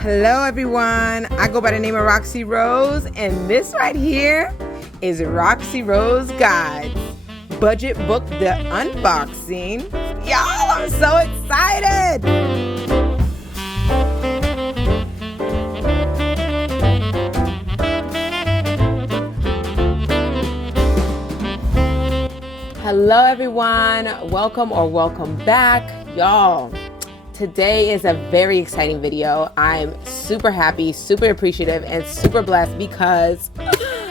Hello everyone, I go by the name of Roxy Rose, and this right here is Roxy Rose Guides Budget Book the Unboxing. Y'all, I'm so excited! Hello everyone, welcome back, y'all. Today is a very exciting video. I'm super happy, super appreciative, and super blessed because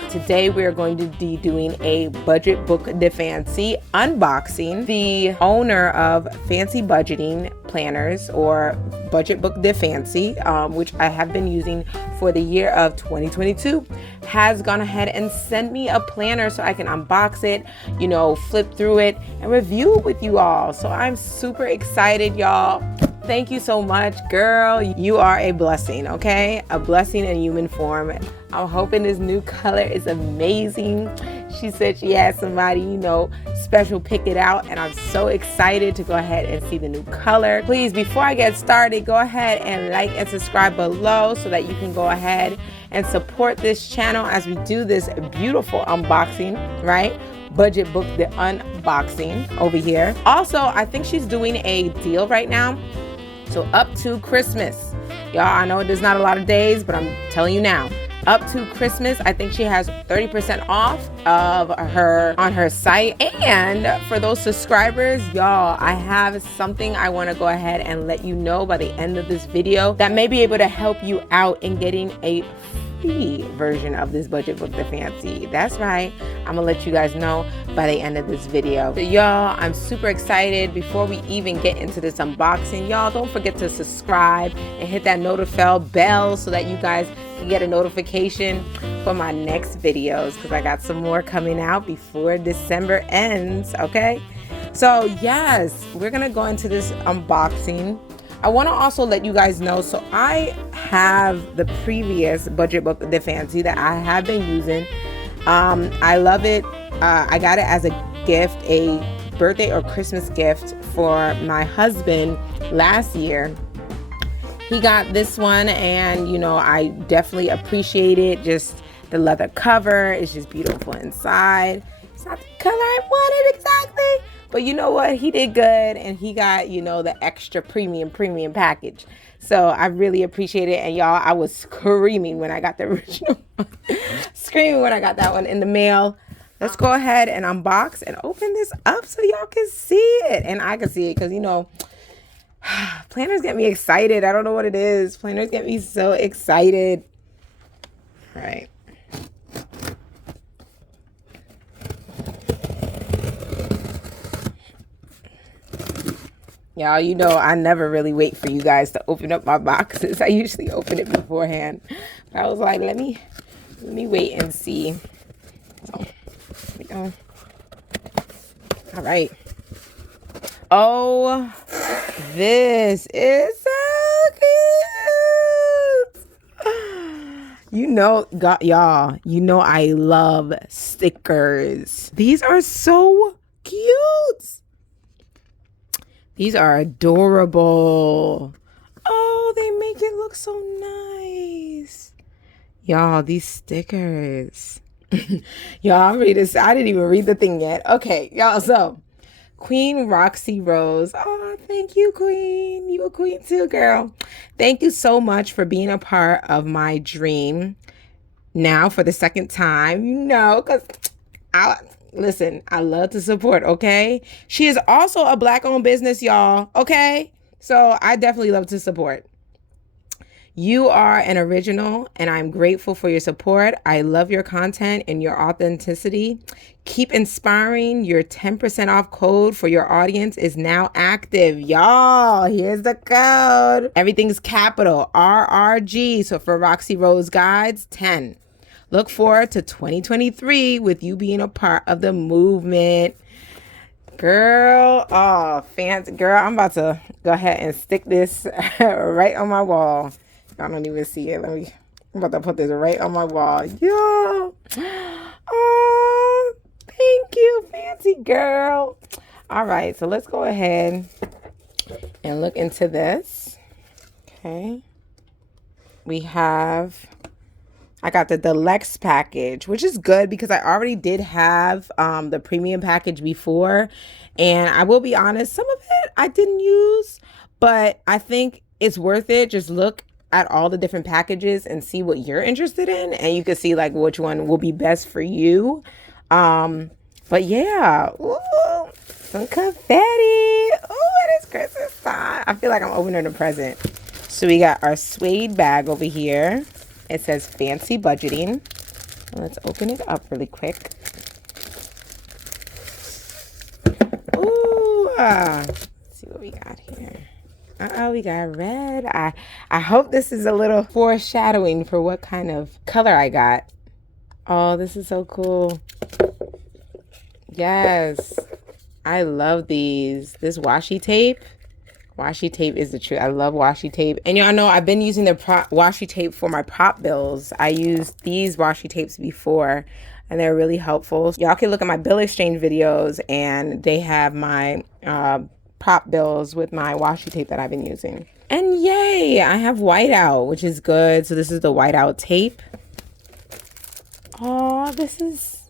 today we're going to be doing a Budget Book de Fancy unboxing. The owner of Fancy Budgeting Planners, or Budget Book de Fancy, which I have been using for the year of 2022, has gone ahead and sent me a planner so I can unbox it, flip through it and review it with you all. So I'm super excited, y'all. Thank you so much, girl. You are a blessing, okay? A blessing in human form. I'm hoping this new color is amazing. She said she had somebody, special pick it out, and I'm so excited to go ahead and see the new color. Please, before I get started, go ahead and like and subscribe below so that you can go ahead and support this channel as we do this beautiful unboxing, right? Budget Book the Unboxing over here. Also, I think she's doing a deal right now. So up to Christmas, y'all, I know there's not a lot of days, but I'm telling you now, up to Christmas, I think she has 30% off on her site. And for those subscribers, y'all, I have something I want to go ahead and let you know by the end of this video that may be able to help you out in getting a free version of this Budget Book the Fancy. That's right, I'm gonna let you guys know by the end of this video. So y'all, I'm super excited. Before we even get into this unboxing, y'all, don't forget to subscribe and hit that notification bell so that you guys can get a notification for my next videos, because I got some more coming out before December ends. Okay, so yes, we're gonna go into this unboxing. I want to also let you guys know, so I have the previous Budget Book de Fancy that I have been using. I love it. I got it as a gift, a birthday or Christmas gift for my husband last year. He got this one, and I definitely appreciate it. Just the leather cover is just beautiful inside. It's not the color I wanted exactly, but you know what? He did good, and he got, the extra premium package. So I really appreciate it. And y'all, I was screaming when I got the original one. Screaming when I got that one in the mail. Let's go ahead and unbox and open this up so y'all can see it. And I can see it because, planners get me excited. I don't know what it is. Planners get me so excited. All right. Y'all, I never really wait for you guys to open up my boxes. I usually open it beforehand. But I was like, let me wait and see. So, here we go. All right. Oh, this is so cute. Y'all, I love stickers. These are so cute. These are adorable. Oh, they make it look so nice. Y'all, these stickers. Y'all, I'm ready to, I didn't even read the thing yet. Okay, y'all, so Queen Roxy Rose. Oh, thank you, Queen. You a queen too, girl. Thank you so much for being a part of my dream. Now for the second time, because listen, I love to support, okay? She is also a Black-owned business, y'all, okay? So I definitely love to support. You are an original, and I'm grateful for your support. I love your content and your authenticity. Keep inspiring. Your 10% off code for your audience is now active. Y'all, here's the code. Everything's capital, RRG. So for Roxy Rose Guides, 10. Look forward to 2023 with you being a part of the movement. Girl, oh, fancy. Girl, I'm about to go ahead and stick this right on my wall. I don't even see it. I'm about to put this right on my wall. Yo. Oh, thank you, fancy girl. All right, so let's go ahead and look into this. Okay. we have, I got the deluxe package, which is good because I already did have the premium package before. And I will be honest, some of it I didn't use, but I think it's worth it. Just look at all the different packages and see what you're interested in. And you can see like which one will be best for you. But yeah, ooh, some confetti. Oh, it is Christmas time. I feel like I'm opening a present. So we got our suede bag over here. It says fancy budgeting. Let's open it up really quick. Ooh, let's see what we got here. We got red. I hope this is a little foreshadowing for what kind of color I got. Oh, this is so cool. Yes, I love these. This washi tape. Washi tape is the truth. I love washi tape. And y'all know I've been using the washi tape for my prop bills. I used these washi tapes before and they're really helpful. Y'all can look at my bill exchange videos and they have my prop bills with my washi tape that I've been using. And yay, I have whiteout, which is good. So this is the whiteout tape. Oh, this is,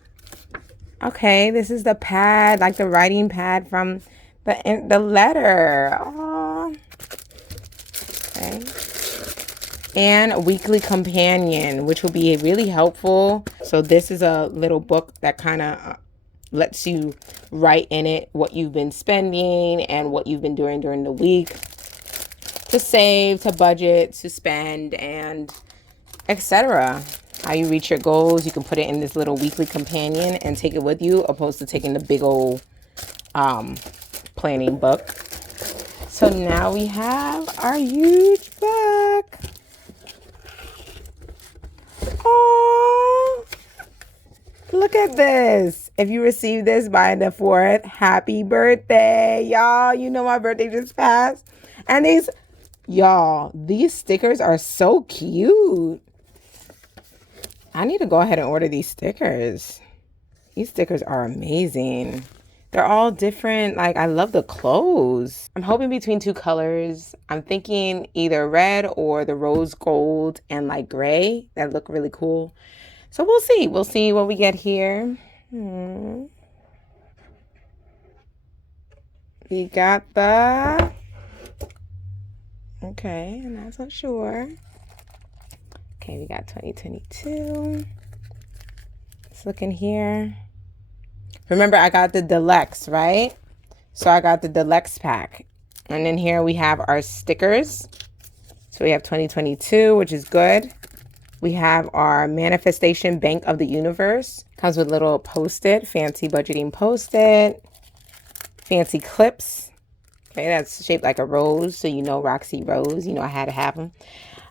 okay, this is the pad, like the writing pad from the letter. Oh, okay. And weekly companion, which will be really helpful. So this is a little book that kind of lets you write in it what you've been spending and what you've been doing during the week to save, to budget, to spend, and etc. How you reach your goals. You can put it in this little weekly companion and take it with you, opposed to taking the big old planning book. So now we have our huge book. Oh, look at this. If you receive this by the 4th, happy birthday, y'all. You know my birthday just passed. And these, y'all, these stickers are so cute. I need to go ahead and order these stickers. These stickers are amazing. They're all different. Like, I love the clothes. I'm hoping between 2 colors. I'm thinking either red or the rose gold and like gray. That look really cool. So we'll see. We'll see what we get here. We got the, okay, I'm not so sure. Okay, we got 2022. Let's look in here. Remember, I got the deluxe, right? So I got the deluxe pack. And then here we have our stickers. So we have 2022, which is good. We have our manifestation bank of the universe. Comes with little post-it, fancy budgeting post-it, fancy clips. Okay, that's shaped like a rose. So you know Roxy Rose, you know I had to have them.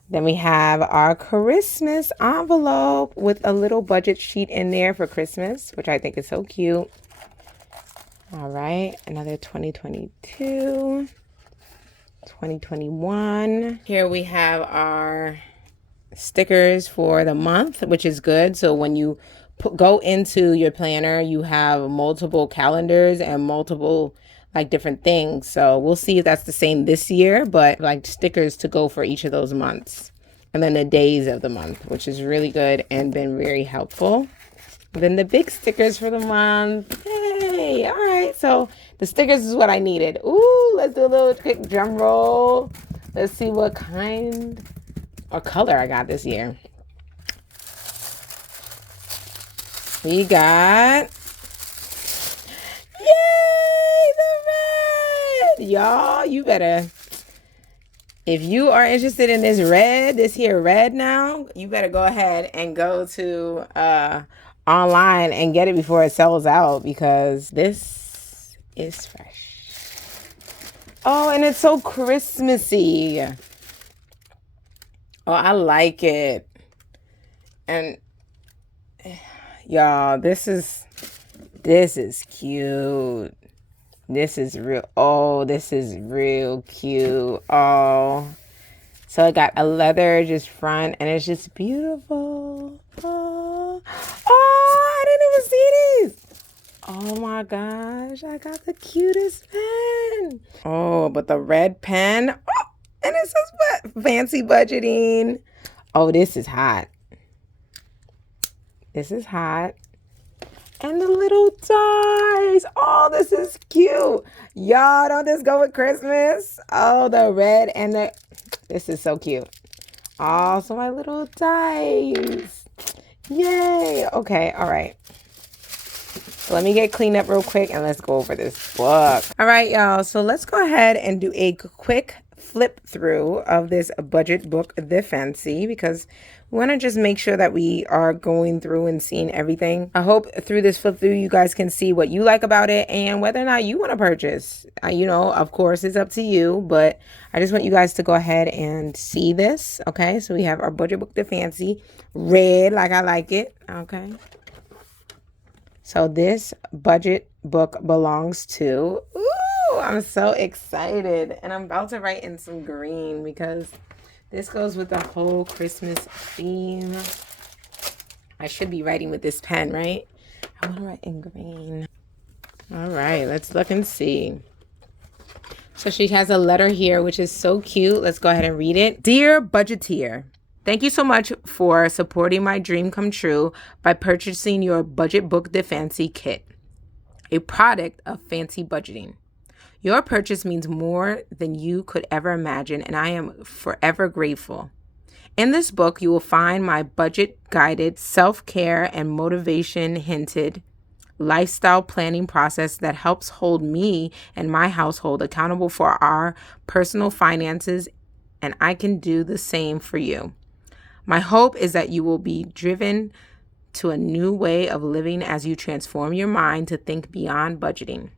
Then we have our Christmas envelope with a little budget sheet in there for Christmas, which I think is so cute. All right, another 2022, 2021. Here we have our stickers for the month, which is good. So when you go into your planner, you have multiple calendars and multiple like different things. So we'll see if that's the same this year, but like stickers to go for each of those months. And then the days of the month, which is really good and been very helpful. And then the big stickers for the month. Yay! All right, so the stickers is what I needed. Ooh, let's do a little quick drum roll. Let's see what kind or color I got this year. We got, yay, the red. Y'all, you better, if you are interested in this red, this here red now, you better go ahead and go to online and get it before it sells out, because this is fresh. Oh, and it's so Christmassy. Oh, I like it. And y'all, this is cute. This is real. Oh, this is real cute. Oh, so I got a leather just front and it's just beautiful. Oh, I didn't even see these. Oh my gosh, I got the cutest pen. Oh, but the red pen. Oh, and it says what? Fancy budgeting. Oh, this is hot. This is hot. And the little dice. Oh, this is cute. Y'all, don't this go with Christmas? Oh, the red and the... This is so cute. Oh, so my little dice. Yay. Okay, all right. So let me get cleaned up real quick and let's go over this book. All right, y'all. So let's go ahead and do a quick flip through of this budget book, The Fancy, because we want to just make sure that we are going through and seeing everything. I hope through this flip through, you guys can see what you like about it and whether or not you want to purchase. You know, of course, it's up to you, but I just want you guys to go ahead and see this. Okay, so we have our budget book, The Fancy, red like I like it. Okay. So this budget book belongs to, ooh, I'm so excited. And I'm about to write in some green because this goes with the whole Christmas theme. I should be writing with this pen, right? I want to write in green. All right, let's look and see. So she has a letter here, which is so cute. Let's go ahead and read it. Dear Budgeteer, thank you so much for supporting my dream come true by purchasing your budget book, The Fancy Kit, a product of fancy budgeting. Your purchase means more than you could ever imagine, and I am forever grateful. In this book, you will find my budget-guided, self-care and motivation-hinted lifestyle planning process that helps hold me and my household accountable for our personal finances, and I can do the same for you. My hope is that you will be driven to a new way of living as you transform your mind to think beyond budgeting.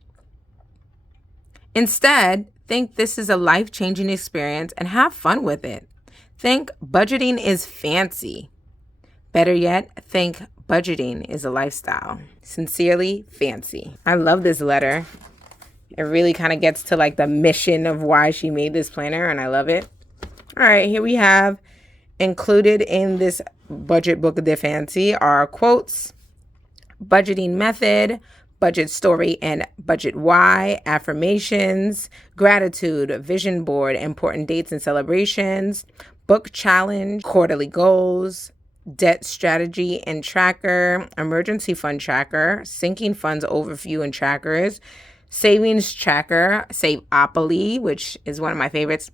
Instead, think this is a life-changing experience and have fun with it. Think budgeting is fancy. Better yet, think budgeting is a lifestyle. Sincerely, Fancy. I love this letter. It really kind of gets to like the mission of why she made this planner, and I love it. All right, here we have included in this budget book, The Fancy, are quotes, budgeting method, budget story and budget why, affirmations, gratitude, vision board, important dates and celebrations, book challenge, quarterly goals, debt strategy and tracker, emergency fund tracker, sinking funds overview and trackers, savings tracker, Saveopoly, which is one of my favorites,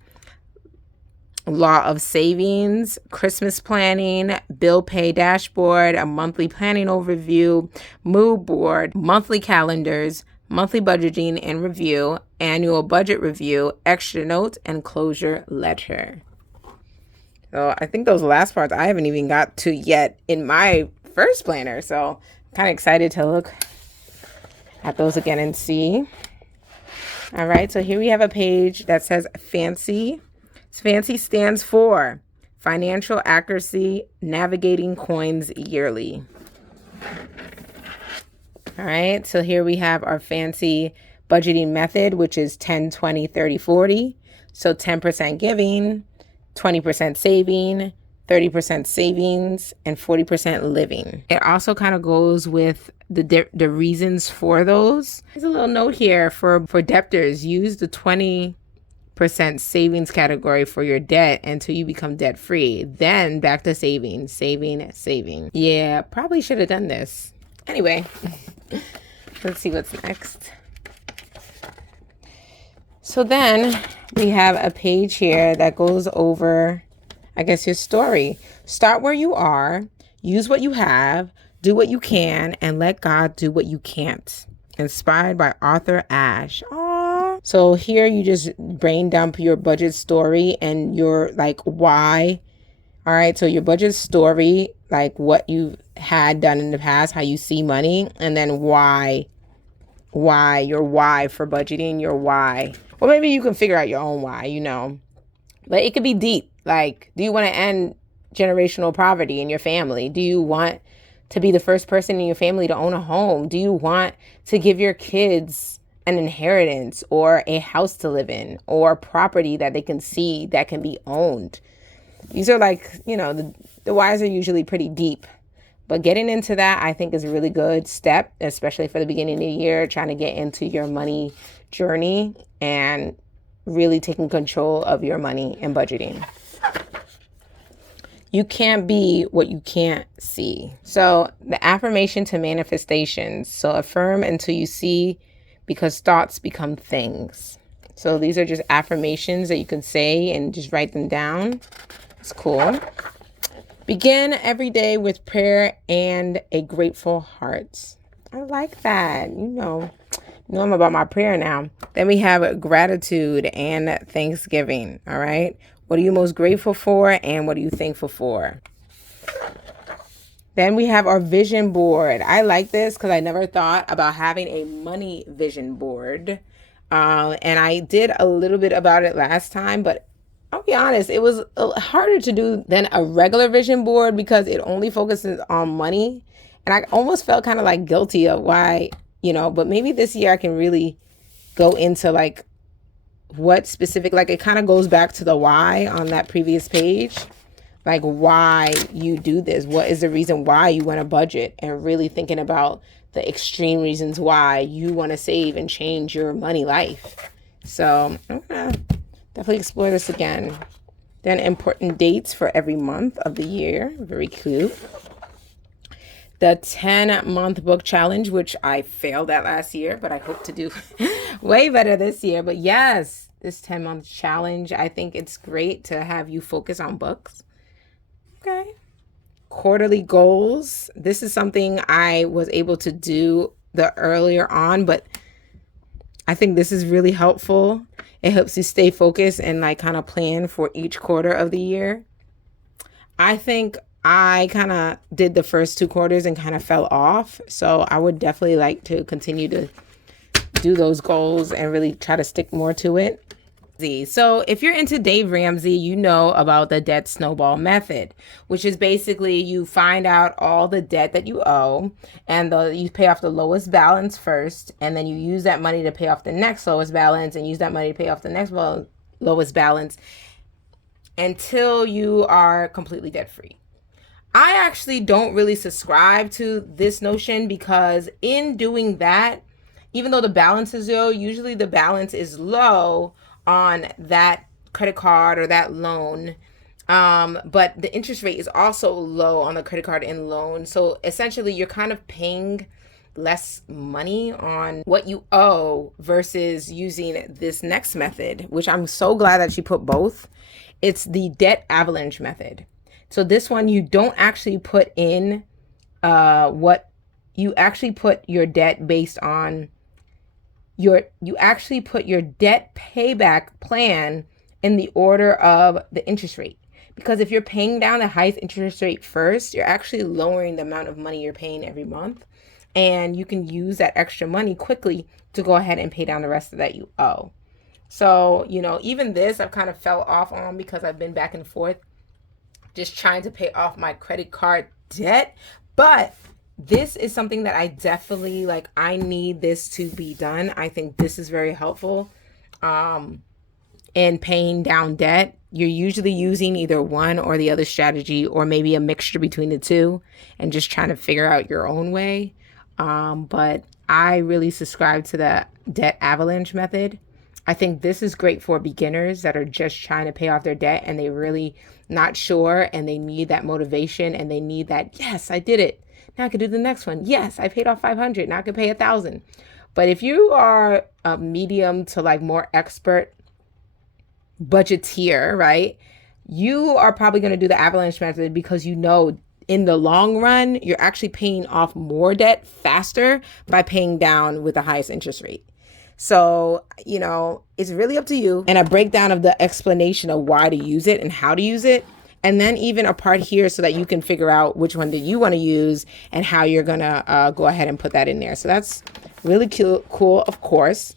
law of savings, Christmas planning, bill pay dashboard, a monthly planning overview, mood board, monthly calendars, monthly budgeting and review, annual budget review, extra notes, and closure letter. So I think those last parts I haven't even got to yet in my first planner. So I'm kind of excited to look at those again and see. All right, so here we have a page that says Fancy. Fancy stands for Financial Accuracy, Navigating Coins Yearly. All right, so here we have our fancy budgeting method, which is 10, 20, 30, 40. So 10% giving, 20% saving, 30% savings, and 40% living. It also kind of goes with the reasons for those. There's a little note here for debtors. Use the 20% savings category for your debt until you become debt free. Then back to saving. Yeah, probably should have done this. Anyway, let's see what's next. So then we have a page here that goes over, I guess, your story. Start where you are, use what you have, do what you can, and let God do what you can't. Inspired by Arthur Ashe. Aww. So here you just brain dump your budget story and your like why. All right, so your budget story, like what you've had done in the past, how you see money, and then why, your why for budgeting, your why. Well, maybe you can figure out your own why, you know. But it could be deep. Like, do you want to end generational poverty in your family? Do you want to be the first person in your family to own a home? Do you want to give your kids an inheritance or a house to live in or property that they can see that can be owned? These are like, you know, the whys are usually pretty deep. But getting into that, I think, is a really good step, especially for the beginning of the year, trying to get into your money journey and really taking control of your money and budgeting. You can't be what you can't see. So the affirmation to manifestations. So affirm until you see, because thoughts become things. So these are just affirmations that you can say and just write them down. It's cool. Begin every day with prayer and a grateful heart. I like that. You know I'm about my prayer now. Then we have gratitude and thanksgiving. All right. What are you most grateful for and what are you thankful for? Then we have our vision board. I like this because I never thought about having a money vision board. And I did a little bit about it last time, but I'll be honest, it was harder to do than a regular vision board because it only focuses on money. And I almost felt kind of like guilty of why, but maybe this year I can really go into like what specific, like it kind of goes back to the why on that previous page, like why you do this. What is the reason why you want to budget, and really thinking about the extreme reasons why you want to save and change your money life. So I'm going to definitely explore this again. Then important dates for every month of the year. Very cute. The 10-month book challenge, which I failed at last year, but I hope to do way better this year. But yes, this 10-month challenge, I think it's great to have you focus on books. Okay. Quarterly goals. This is something I was able to do the earlier on, but I think this is really helpful. It helps you stay focused and like kind of plan for each quarter of the year. I think I kind of did the first 2 quarters and kind of fell off. So I would definitely like to continue to do those goals and really try to stick more to it. So if you're into Dave Ramsey, you know about the debt snowball method, which is basically you find out all the debt that you owe and you pay off the lowest balance first. And then you use that money to pay off the next lowest balance and use that money to pay off the next lowest balance until you are completely debt free. I actually don't really subscribe to this notion because in doing that, even though the balance is low, usually the balance is low on that credit card or that loan. But the interest rate is also low on the credit card and loan. So essentially you're kind of paying less money on what you owe versus using this next method, which I'm so glad that you put both. It's the debt avalanche method. So this one, you don't actually put in you actually put your debt based on you actually put your debt payback plan in the order of the interest rate. Because if you're paying down the highest interest rate first, you're actually lowering the amount of money you're paying every month. And you can use that extra money quickly to go ahead and pay down the rest of that you owe. So, even this I've kind of fell off on because I've been back and forth just trying to pay off my credit card debt. But this is something that I definitely I need this to be done. I think this is very helpful in paying down debt. You're usually using either one or the other strategy, or maybe a mixture between the two, and just trying to figure out your own way. But I really subscribe to the debt avalanche method. I think this is great for beginners that are just trying to pay off their debt and they really not sure and they need that motivation and they need that, yes, I did it. Now I can do the next one. Yes, I paid off $500. Now I can pay $1,000. But if you are a medium to more expert budgeteer, right, you are probably going to do the avalanche method because in the long run, you're actually paying off more debt faster by paying down with the highest interest rate. So, it's really up to you. And a breakdown of the explanation of why to use it and how to use it. And then even a part here so that you can figure out which one that you want to use and how you're going to go ahead and put that in there. So that's really cool, of course.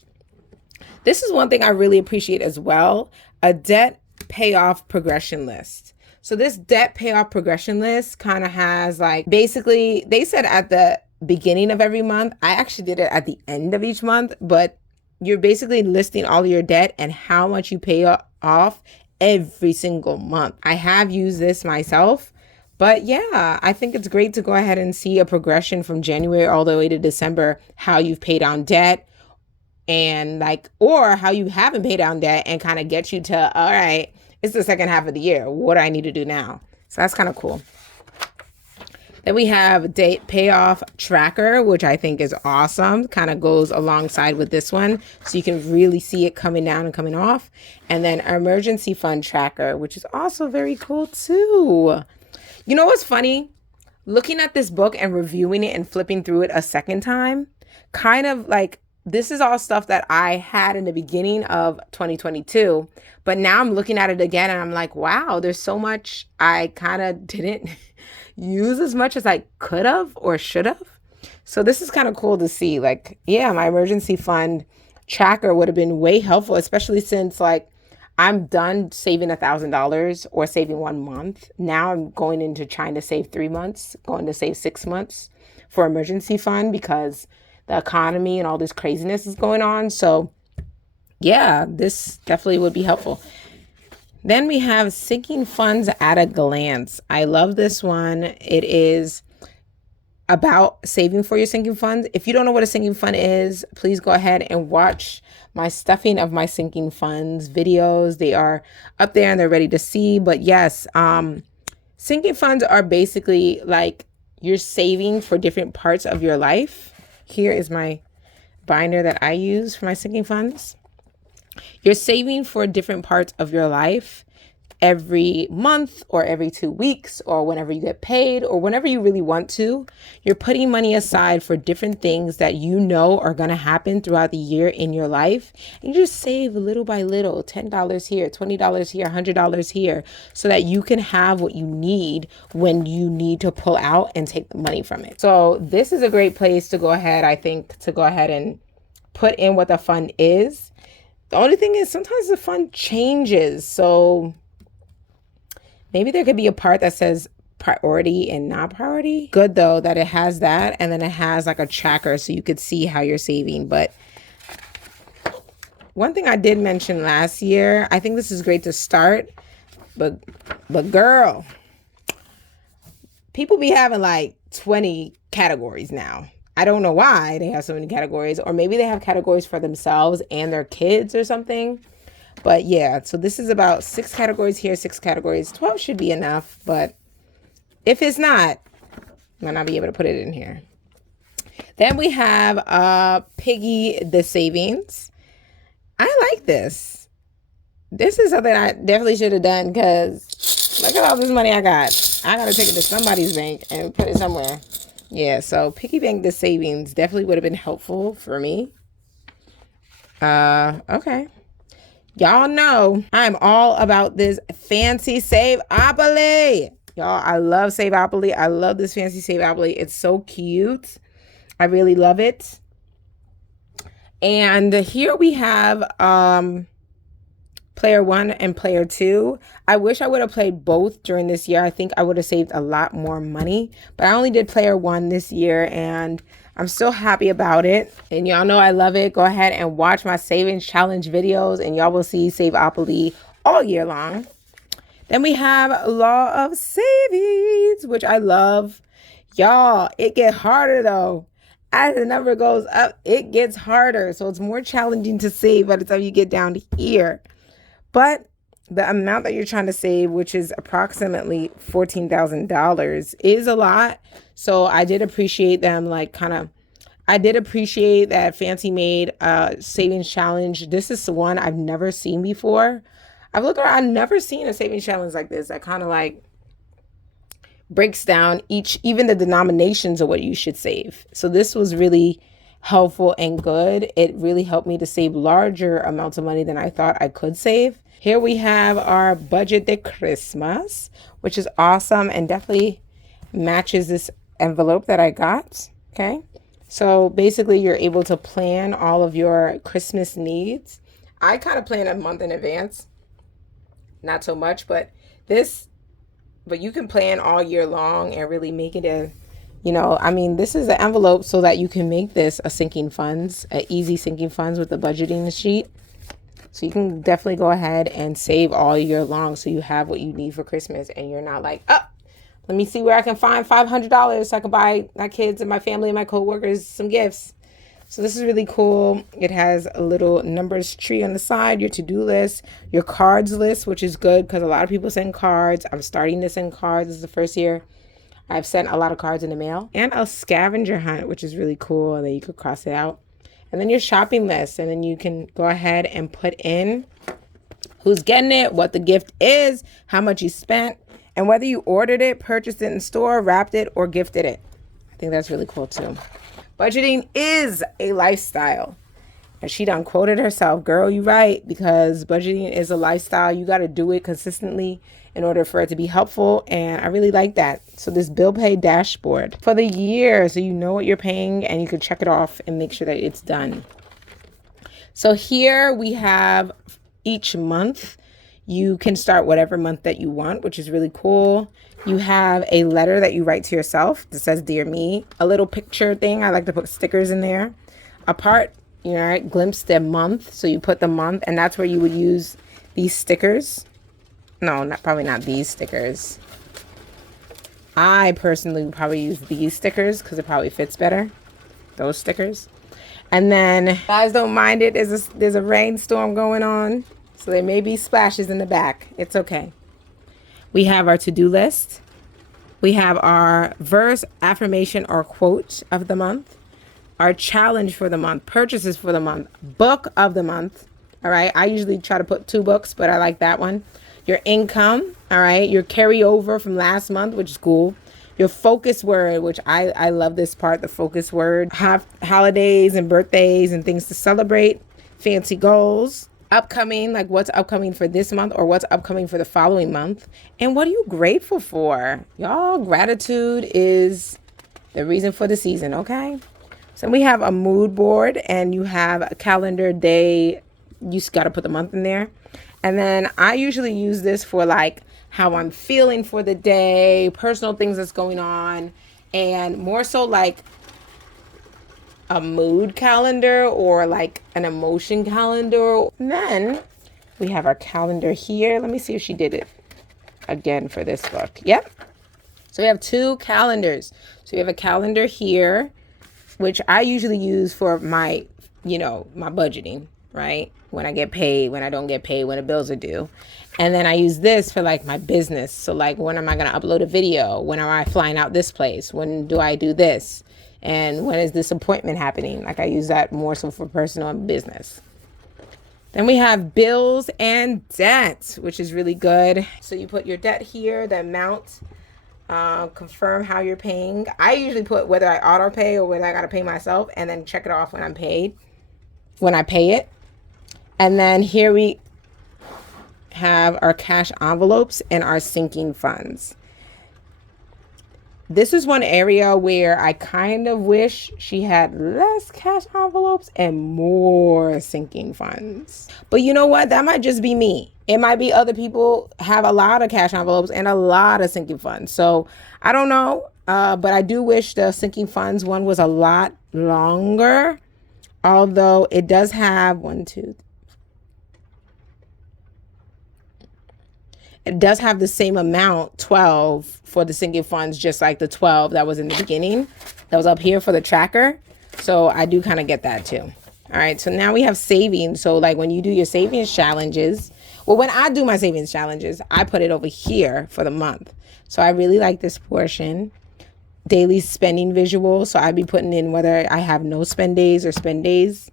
This is one thing I really appreciate as well, a debt payoff progression list. So this debt payoff progression list kind of has basically, they said at the beginning of every month. I actually did it at the end of each month, but you're basically listing all of your debt and how much you pay off every single month. I have used this myself, but yeah, I think it's great to go ahead and see a progression from January all the way to December, how you've paid down debt and or how you haven't paid down debt and kind of get you to, all right, it's the second half of the year. What do I need to do now? So that's kind of cool. Then we have date payoff tracker, which I think is awesome. Kind of goes alongside with this one, so you can really see it coming down and coming off. And then emergency fund tracker, which is also very cool too. You know what's funny? Looking at this book and reviewing it and flipping through it a second time, kind of like, this is all stuff that I had in the beginning of 2022, but now I'm looking at it again and I'm like, wow, there's so much I kind of didn't use as much as I could have or should have. So this is kind of cool to see. Like, yeah, my emergency fund tracker would have been way helpful, especially since like I'm done saving $1,000 or saving 1 month. Now I'm going into trying to save 3 months, going to save 6 months for emergency fund because the economy and all this craziness is going on. So yeah, this definitely would be helpful. Then we have sinking funds at a glance. I love this one. It is about saving for your sinking funds. If you don't know what a sinking fund is, please go ahead and watch my stuffing of my sinking funds videos. They are up there and they're ready to see. But yes, sinking funds are basically like you're saving for different parts of your life. Here is my binder that I use for my sinking funds. You're saving for different parts of your life every month or every 2 weeks or whenever you get paid or whenever you really want to. You're putting money aside for different things that you know are going to happen throughout the year in your life. And you just save little by little, $10 here, $20 here, $100 here, so that you can have what you need when you need to pull out and take the money from it. So this is a great place to go ahead, I think, to go ahead and put in what the fund is. The only thing is sometimes the fund changes. So maybe there could be a part that says priority and not priority. Good though that it has that, and then it has like a tracker so you could see how you're saving. But one thing I did mention last year, I think this is great to start, but girl, people be having like 20 categories now. I don't know why they have so many categories, or maybe they have categories for themselves and their kids or something. But yeah, so this is about 6 categories here, 6 categories. 12 should be enough, but if it's not, I might not be able to put it in here. Then we have Piggy the Savings. I like this. This is something I definitely should have done because look at all this money I got. I got to take it to somebody's bank and put it somewhere. Yeah, so Piggy Bank the Savings definitely would have been helpful for me. Okay. Y'all know I'm all about this fancy Save-Opoly. Y'all, I love Save-Opoly. I love this fancy Save-Opoly. It's so cute. I really love it. And here we have Player 1 and Player 2. I wish I would have played both during this year. I think I would have saved a lot more money. But I only did Player 1 this year, and I'm still happy about it. And y'all know I love it. Go ahead and watch my Savings Challenge videos, and y'all will see Save-Opoly all year long. Then we have Law of Savings, which I love. Y'all, it gets harder though. As the number goes up, it gets harder. So it's more challenging to save by the time you get down to here. But the amount that you're trying to save, which is approximately $14,000, is a lot. So I did appreciate them, I did appreciate that Fancy made a savings challenge. This is the one I've never seen before. I've looked around, I've never seen a savings challenge like this that kind of like breaks down even the denominations of what you should save. So this was really helpful and good. It really helped me to save larger amounts of money than I thought I could save. Here we have our budget de Christmas, which is awesome and definitely matches this envelope that I got. Okay. So basically you're able to plan all of your Christmas needs. I kind of plan a month in advance. Not so much, but you can plan all year long and really make it this is an envelope so that you can make this a sinking funds, an easy sinking funds with a budgeting sheet. So you can definitely go ahead and save all year long so you have what you need for Christmas and you're not like, let me see where I can find $500 so I can buy my kids and my family and my coworkers some gifts. So this is really cool. It has a little numbers tree on the side, your to-do list, your cards list, which is good because a lot of people send cards. I'm starting to send cards. This is the first year I've sent a lot of cards in the mail. And a scavenger hunt, which is really cool. And then you could cross it out. And then your shopping list. And then you can go ahead and put in who's getting it, what the gift is, how much you spent, and whether you ordered it, purchased it in store, wrapped it, or gifted it. I think that's really cool too. Budgeting is a lifestyle. And she done quoted herself, girl, you right, because budgeting is a lifestyle. You got to do it consistently in order for it to be helpful. And I really like that. So this bill pay dashboard for the year, so you know what you're paying and you can check it off and make sure that it's done. So here we have each month. You can start whatever month that you want, which is really cool. You have a letter that you write to yourself that says, Dear Me, a little picture thing. I like to put stickers in there. A part, you know, right, glimpse the month. So you put the month, and that's where you would use these stickers. No, probably not these stickers. I personally would probably use these stickers because it probably fits better. Those stickers. And then, guys, don't mind it. There's a rainstorm going on. So there may be splashes in the back. It's okay. We have our to-do list. We have our verse, affirmation, or quote of the month. Our challenge for the month, purchases for the month, book of the month. All right. I usually try to put 2 books, but I like that one. Your income. All right. Your carryover from last month, which is cool. Your focus word, which I love this part, the focus word. Have holidays and birthdays and things to celebrate. Fancy goals. Upcoming, like what's upcoming for this month or what's upcoming for the following month. And what are you grateful for? Y'all, gratitude is the reason for the season, okay? So we have a mood board and you have a calendar day. You just got to put the month in there. And then I usually use this for like how I'm feeling for the day, personal things that's going on, and more so like a mood calendar or like an emotion calendar. And then we have our calendar here. Let me see if she did it again for this book. Yep. So we have 2 calendars. So we have a calendar here, which I usually use for my, my budgeting, right? When I get paid, when I don't get paid, when the bills are due. And then I use this for like my business. So like, when am I going to upload a video? When am I flying out this place? When do I do this? And when is this appointment happening? Like I use that more so for personal and business. Then we have bills and debt, which is really good. So you put your debt here, the amount, confirm how you're paying. I usually put whether I auto pay or whether I got to pay myself, and then check it off when I'm paid, when I pay it. And then here we have our cash envelopes and our sinking funds. This is one area where I kind of wish she had less cash envelopes and more sinking funds. But you know what? That might just be me. It might be other people have a lot of cash envelopes and a lot of sinking funds. So I don't know. But I do wish the sinking funds one was a lot longer. Although it does have it does have the same amount, 12, for the sinking funds, just like the 12 that was in the beginning. That was up here for the tracker. So I do kind of get that too. All right, so now we have savings. So like when you do your savings challenges, well, when I do my savings challenges, I put it over here for the month. So I really like this portion. Daily spending visual. So I'd be putting in whether I have no spend days or spend days.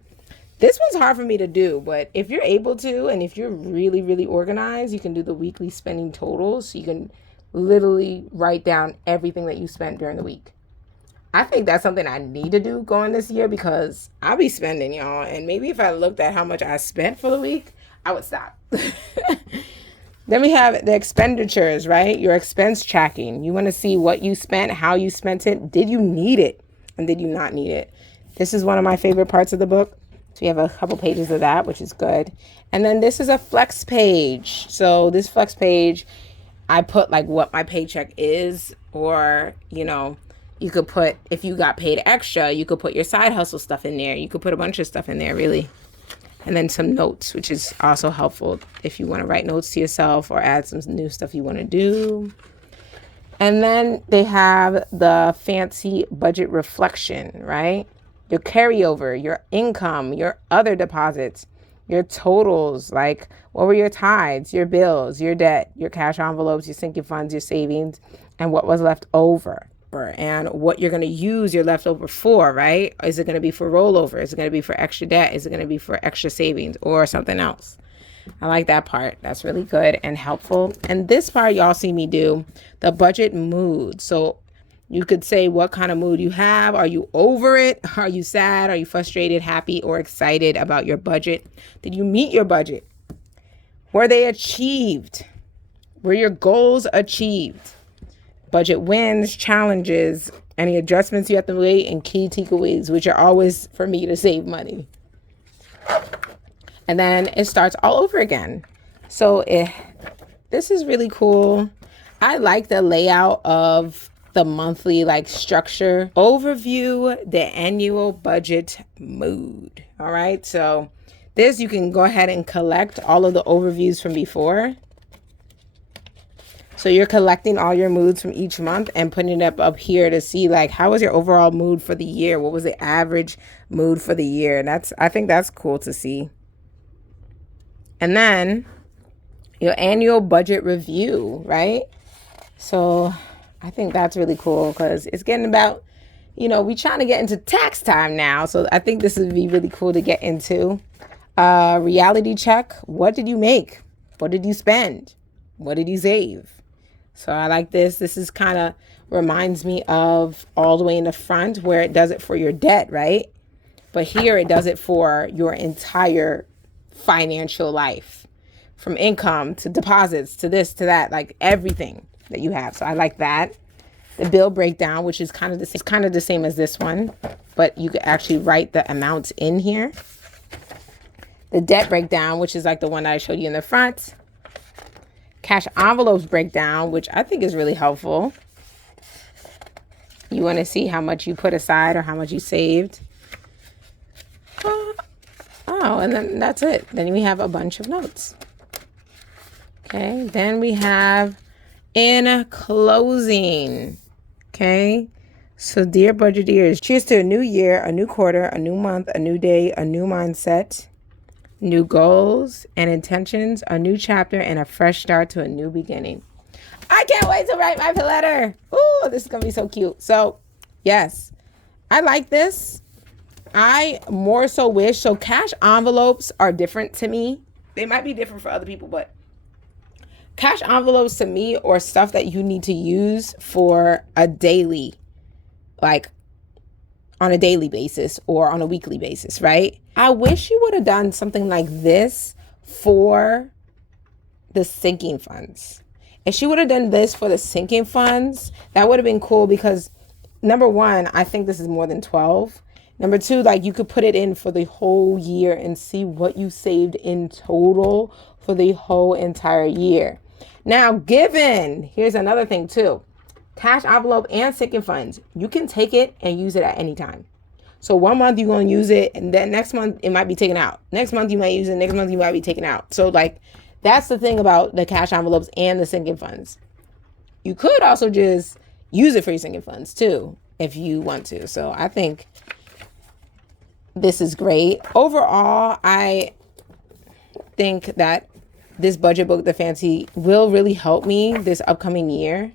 This one's hard for me to do, but if you're able to, and if you're really, really organized, you can do the weekly spending totals. So you can literally write down everything that you spent during the week. I think that's something I need to do going this year because I'll be spending, y'all. And maybe if I looked at how much I spent for the week, I would stop. Then we have the expenditures, right? Your expense tracking. You want to see what you spent, how you spent it. Did you need it? And did you not need it? This is one of my favorite parts of the book. So we have a couple pages of that, which is good. And then this is a flex page. So this flex page, I put like what my paycheck is, or, you could put, if you got paid extra, you could put your side hustle stuff in there. You could put a bunch of stuff in there, really. And then some notes, which is also helpful if you want to write notes to yourself or add some new stuff you want to do. And then they have the fancy budget reflection, right? your carryover, your income, your other deposits, your totals, like what were your tithes, your bills, your debt, your cash envelopes, your sinking funds, your savings, and what was left over, and what you're going to use your leftover for, right? Is it going to be for rollover? Is it going to be for extra debt? Is it going to be for extra savings or something else? I like that part. That's really good and helpful. And this part, y'all see me do the budget mood. So you could say what kind of mood you have. Are you over it? Are you sad? Are you frustrated, happy, or excited about your budget? Did you meet your budget? Were they achieved? Were your goals achieved? Budget wins, challenges, any adjustments you have to make, and key takeaways, which are always for me to save money. And then it starts all over again. So this is really cool. I like the layout of the monthly like structure. Overview, the annual budget mood. All right. So this, you can go ahead and collect all of the overviews from before. So you're collecting all your moods from each month and putting it up here to see like, how was your overall mood for the year? What was the average mood for the year? And I think that's cool to see. And then your annual budget review, right? So I think that's really cool because it's getting about, we're trying to get into tax time now. So I think this would be really cool to get into. Reality check. What did you make? What did you spend? What did you save? So I like this. This is kind of reminds me of all the way in the front where it does it for your debt, right? But here it does it for your entire financial life, from income to deposits to this to that, like everything that you have. So I like that. The bill breakdown, which is kind of the same as this one, but you could actually write the amounts in here. The debt breakdown, which is like the one that I showed you in the front. Cash envelopes breakdown, which I think is really helpful. You want to see how much you put aside or how much you saved. Oh, and then that's it. Then we have a bunch of notes. Okay, then we have in closing. Okay, so dear budgeteers, cheers to a new year, a new quarter, a new month, a new day, a new mindset, new goals and intentions, a new chapter, and a fresh start to a new beginning. I can't wait to write my letter. Ooh, this is going to be so cute. So, yes, I like this. I more so wish, so cash envelopes are different to me. They might be different for other people, but cash envelopes to me or stuff that you need to use for a daily, like on a daily basis or on a weekly basis, right? I wish you would have done something like this for the sinking funds. If she would have done this for the sinking funds, that would have been cool because number one, I think this is more than 12. Number two, like you could put it in for the whole year and see what you saved in total for the whole entire year. Now, here's another thing too. Cash envelope and sinking funds, you can take it and use it at any time. So one month you're going to use it and then next month it might be taken out. Next month you might use it. Next month you might be taken out. So like that's the thing about the cash envelopes and the sinking funds. You could also just use it for your sinking funds too if you want to. So I think this is great. Overall, I think that this budget book, The Fancy, will really help me this upcoming year.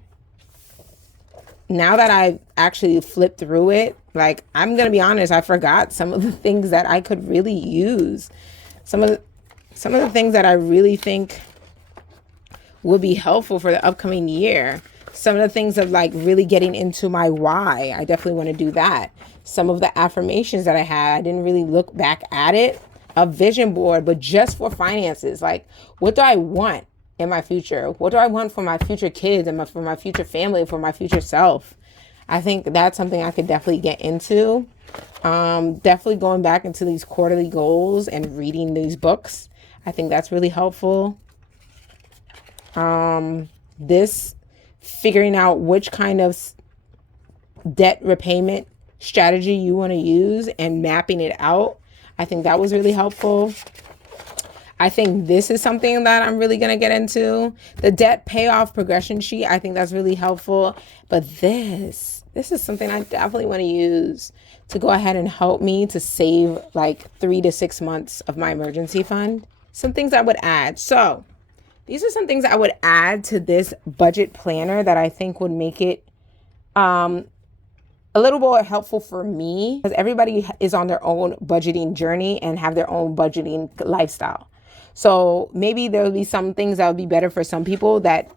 Now that I've actually flipped through it, like I'm going to be honest, I forgot some of the things that I could really use. Some of the things that I really think would be helpful for the upcoming year. Some of the things of like really getting into my why. I definitely want to do that. Some of the affirmations that I had, I didn't really look back at it. A vision board, but just for finances. Like, what do I want in my future? What do I want for my future kids and for my future family, for my future self? I think that's something I could definitely get into. Definitely going back into these quarterly goals and reading these books. I think that's really helpful. This figuring out which kind of debt repayment strategy you want to use and mapping it out. I think that was really helpful. I think this is something that I'm really going to get into. The debt payoff progression sheet, I think that's really helpful. But this This is something I definitely want to use to go ahead and help me to save like 3 to 6 months of my emergency fund. Some things I would add. So these are some things I would add to this budget planner that I think would make it a little more helpful for me, because everybody is on their own budgeting journey and have their own budgeting lifestyle. So maybe there'll be some things that would be better for some people that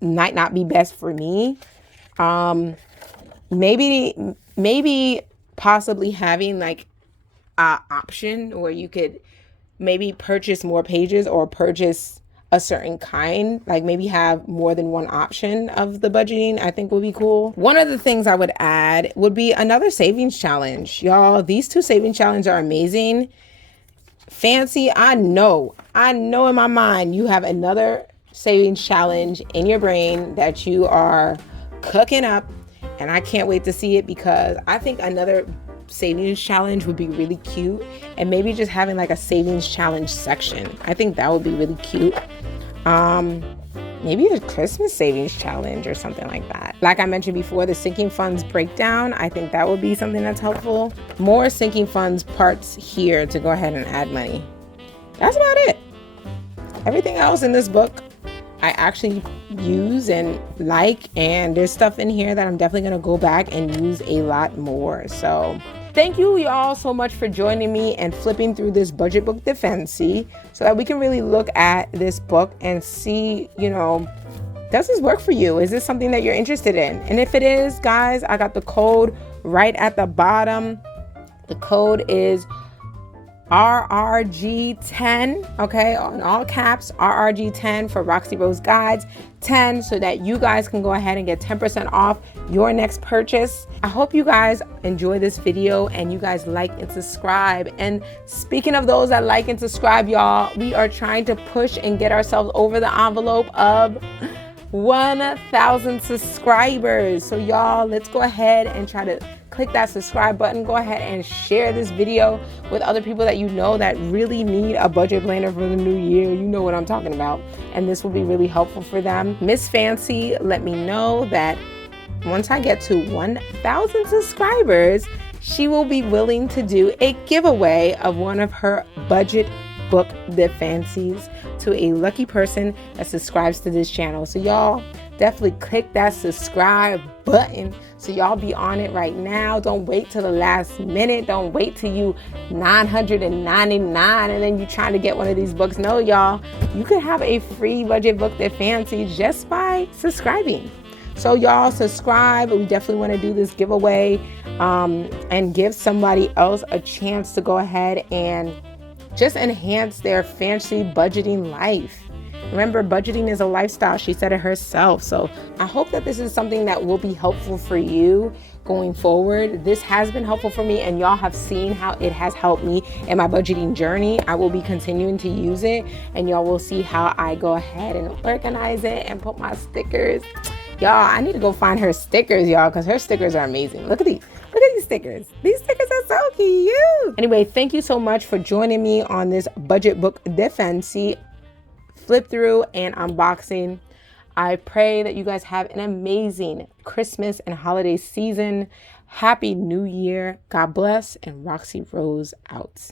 might not be best for me. Maybe possibly having like an option where you could maybe purchase more pages or purchase a certain kind, like maybe have more than one option of the budgeting, I think would be cool. One of the things I would add would be another savings challenge. Y'all, these 2 savings challenges are amazing. Fancy, I know in my mind you have another savings challenge in your brain that you are cooking up, and I can't wait to see it, because I think another savings challenge would be really cute, and maybe just having like a savings challenge section. I think that would be really cute. Maybe a Christmas savings challenge or something like that. Like I mentioned before, the sinking funds breakdown, I think that would be something that's helpful. More sinking funds parts here to go ahead and add money. That's about it. Everything else in this book I actually use and like, and there's stuff in here that I'm definitely going to go back and use a lot more. So thank you y'all so much for joining me and flipping through this budget book defense so that we can really look at this book and see, does this work for you? Is this something that you're interested in? And if it is, guys, I got the code right at the bottom. The code is RRG10, okay, on all caps, RRG10 for Roxy Rose Guides 10, so that you guys can go ahead and get 10% off your next purchase. I hope you guys enjoy this video and you guys like and subscribe. And speaking of those that like and subscribe, y'all, we are trying to push and get ourselves over the envelope of 1,000 subscribers. So y'all, let's go ahead and try to click that subscribe button. Go ahead and share this video with other people that you know that really need a budget planner for the new year. You know what I'm talking about. And this will be really helpful for them. Miss Fancy let me know that once I get to 1,000 subscribers, she will be willing to do a giveaway of one of her budget book defenses to a lucky person that subscribes to this channel. So y'all definitely click that subscribe button so y'all be on it right now. Don't wait till the last minute. Don't wait till you 999 and then you trying to get one of these books. No, y'all, you could have a free budget book that fancy just by subscribing. So y'all subscribe. We definitely want to do this giveaway and give somebody else a chance to go ahead and just enhance their fancy budgeting life. Remember, budgeting is a lifestyle. She said it herself. So I hope that this is something that will be helpful for you going forward. This has been helpful for me, and y'all have seen how it has helped me in my budgeting journey. I will be continuing to use it, and y'all will see how I go ahead and organize it and put my stickers. Y'all, I need to go find her stickers, y'all, because her stickers are amazing. Look at these. Look at these stickers. These stickers are so cute. Anyway, thank you so much for joining me on this budget book defense, flip through and unboxing. I pray that you guys have an amazing Christmas and holiday season. Happy New Year. God bless, and Roxy Rose out.